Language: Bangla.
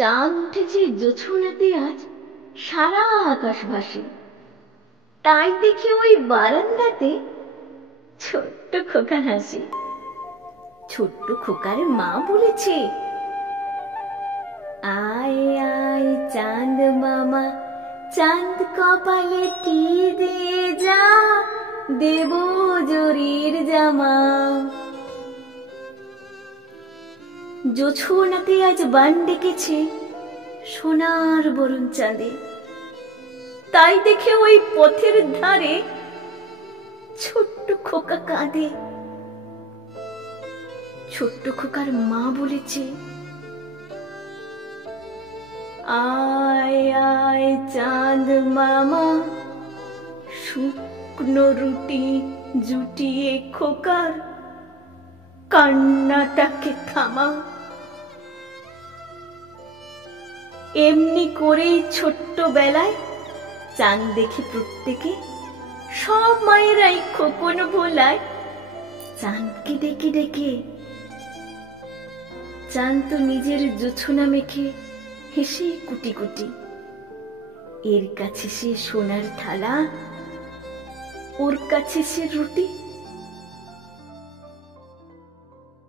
চাঁদ উঠেছে জোছনাতে আজ, সারা আকাশ ভাসে। তাই দেখে ওই বারান্দাতে ছোট্ট খোকার হাসি। ছোট্ট খোকার মা বলেছে, আয় আয় চাঁদ মামা, চাঁদ কপালে টি দিয়ে যা, দেব জরির জামা। জোছনাতে আজ বান ডেকেছে সোনার বরণ চাঁদে। তাই দেখে ওই পথের ধারে ছোট্ট খোকা কাঁদে। ছোট্ট খোকার মা বলেছে, আয় আয় চাঁদ মামা, শুকনো রুটি জুটিয়ে খোকার কান্নাটাকে থামা। এমনি করেই ছোট্টবেলায় চাঁদ দেখে প্রত্যেকে, সব মায়েরাই খোকন ভোলায় চাঁদকে ডেকে ডেকে। চাঁদ তো নিজের জোছনা মেখে হেসে কুটি কুটি। এর কাছে সে সোনার থালা, ওর কাছে সে রুটি।